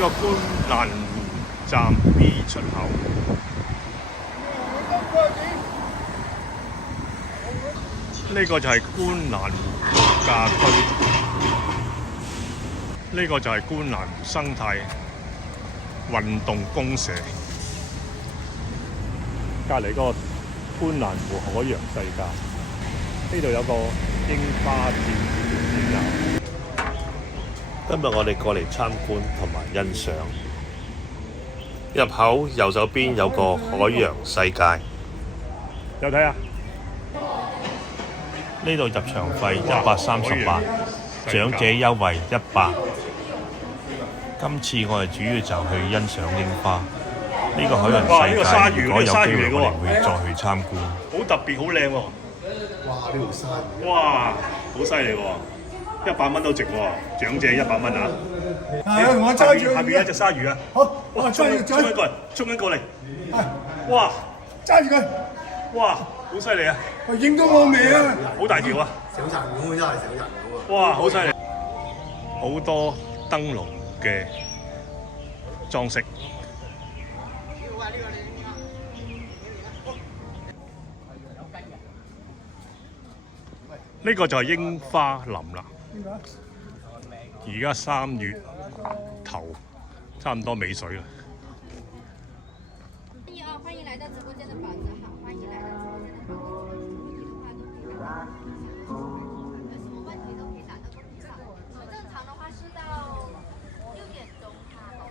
個觀瀾湖站 B 出口。呢個就係觀瀾湖度假區，呢個就係觀瀾湖生態運動公社，隔離個觀瀾湖海洋世界，呢度有個櫻花展覽。今日我哋過嚟參觀同埋欣賞。入口右手邊有個海洋世界，有睇啊！呢度入場費138，長者優惠100。今次我哋主要就去欣賞櫻花。呢個海洋世界，如果有機會我哋會再去參觀。好特別，好靚喎！哇！呢條鯊魚，哇，好犀利喎！100蚊都值喎，長者100蚊啊！係啊，我揸住下邊有一隻鯊魚啊！好，哇，衝緊過嚟！係，哇，揸住佢，哇，好犀利啊！我影到我未啊？好大條啊！小人咁真係小人咁啊！哇，好犀利！好多燈籠嘅裝飾。呢個就係櫻花林啦。而家3月頭，差唔多尾水啦。歡迎來到直播間的寶子，好，歡迎來到直播間的寶子，有什麼問題都可以打到公屏上。正常的話是到6點鐘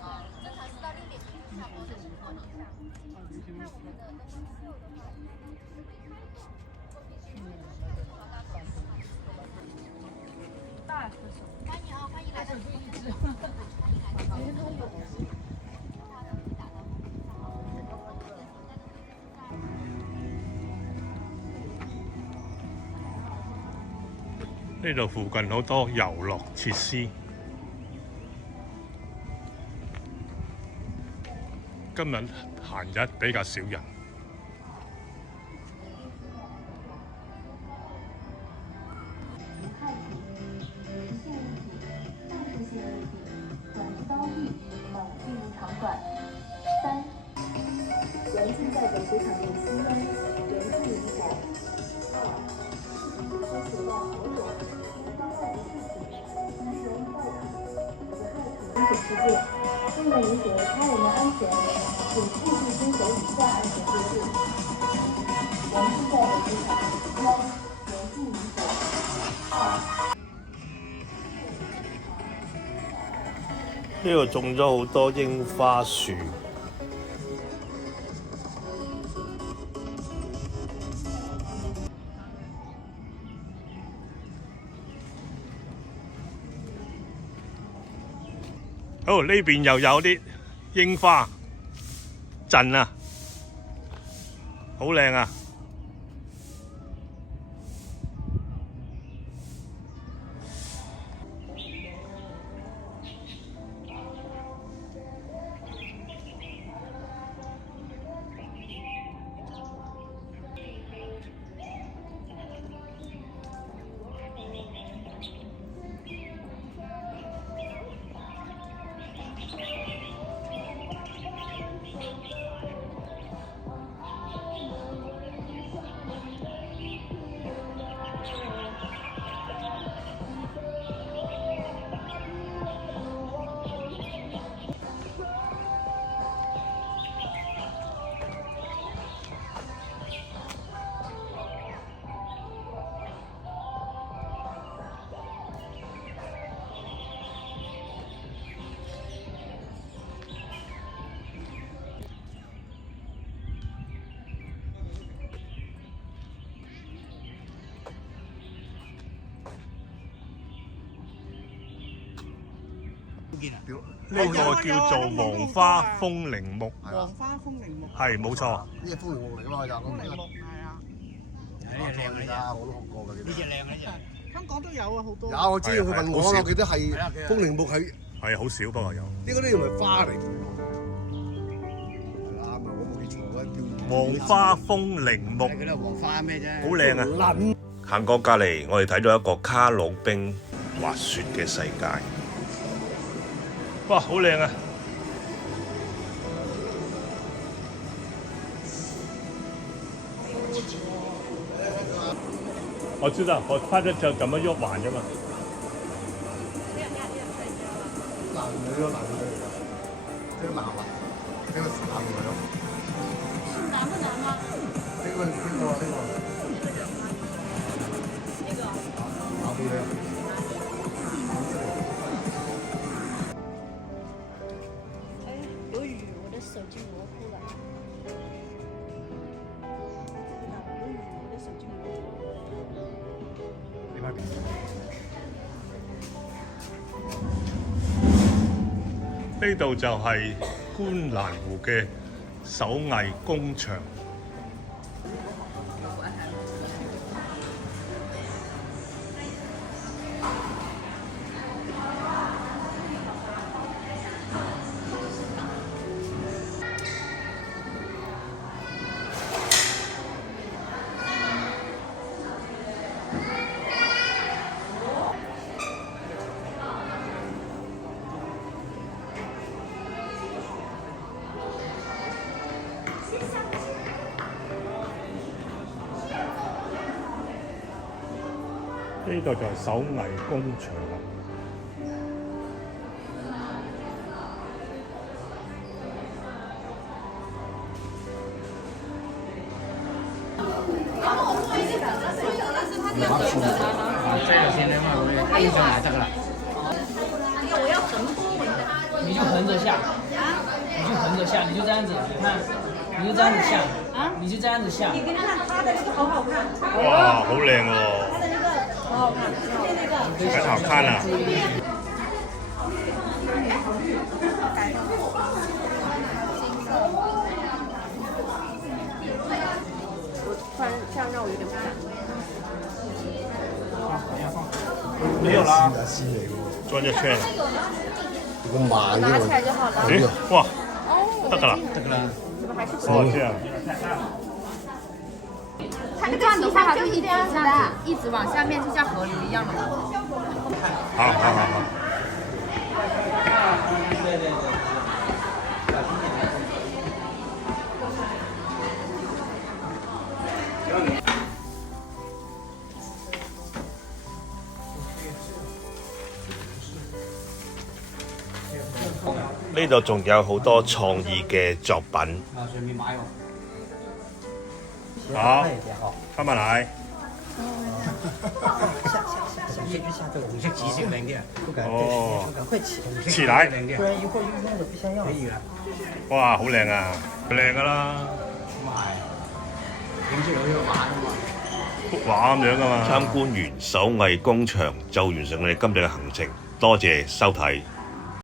哈，正常是到6點鐘下播的情況下。看我們的燈光秀的話，歡迎啊，歡迎來到直播間的寶子，歡迎來到。呢度附近好多遊樂設施。今日閒日比較少人。严禁带走水产品吸烟，严禁饮酒。2、携带火种，当外部事情，及时报警，危险事件。为了维护他人的安全，请务必遵守以下安全规定：严禁带走水产品吸烟，严禁饮酒。呢度種咗好多櫻花樹。好，呢邊又有啲櫻花陣啊，好靚啊！呢個叫做黃花風鈴木，黃花風鈴木係冇錯。呢隻風鈴木嚟㗎嘛，就風鈴木係啊，呢隻靚㗎，我都學過㗎。呢隻靚呢隻，香港都有啊，好多。有我知道佢問我，我記得係風鈴木係係好少，不過有。呢個呢唔係花嚟。係啦，咪我冇記錯嘅叫黃花風鈴木，係嗰啲黃花咩啫？好靚啊！行過隔離，我哋睇到一個卡魯冰滑雪嘅世界。哇，好靚啊！我知道，他就咁樣喐環啫嘛。男女咯，男女嚟㗎，呢個男啊，呢個男女咯。是男不男吗？呢個男嘅。哎，有雨，我的手机模糊了。有雨，我的手机模糊呢度就係觀瀾湖嘅手藝工場。呢度就係手藝工場啦。这个现在嘛，我一直买这个了。我要横波纹的。你就横着下，你就横着下，你就这样子，你看，你就这样子下，你就这样子下。你看他的这个好好看，哇，好靚喎！他的那个好好看，就那个。很好看啊！突然这样让我有点不敢。沒有啦，先嚟喎，轉一圈。咁慢拿起嘅来就好了。咦，哇，哦，得㗎啦，这个呢，怎么还是不哦，這樣。它那个的话，它就一直这样子，一直往下面，就像河流一样的嘛。好好好好。呢度仲有好多創意嘅作品。啊，水没买哦。好，翻埋嚟。下这红色、橘色亮的，哦，赶快起，起來亮的，不然一会儿就弄得不像样可。以了。哇，好靚啊！靚㗎啦，買，影出嚟好玩啊嘛。幅畫咁樣㗎嘛。參觀完手藝工場就完成我哋今日嘅行程，多謝收睇。